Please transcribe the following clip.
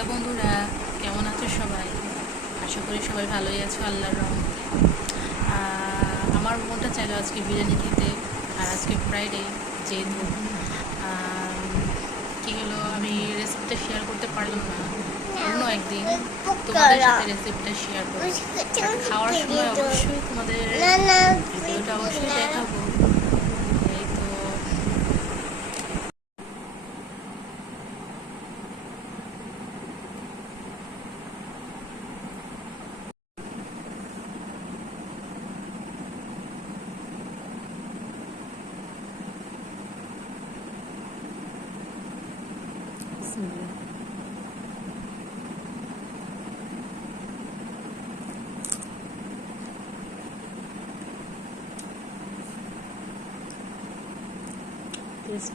Hello বন্ধুরা, কেমন আছো সবাই? আশা করি সবাই ভালোই আছো আল্লাহর রহমতে। আমার মনটা চাইলো আজকে বিরিয়ানি খেতে, আর আজকে ফ্রাইডে যেহেতু কী হলো, আমি রেসিপিটা শেয়ার করতে পারলাম না। অন্য একদিন তোমাদের সাথে রেসিপিটা শেয়ার করবো। খাওয়ার সময় অবশ্যই তোমাদের ভিডিওটা অবশ্যই দেখাবো। এই তো Yes.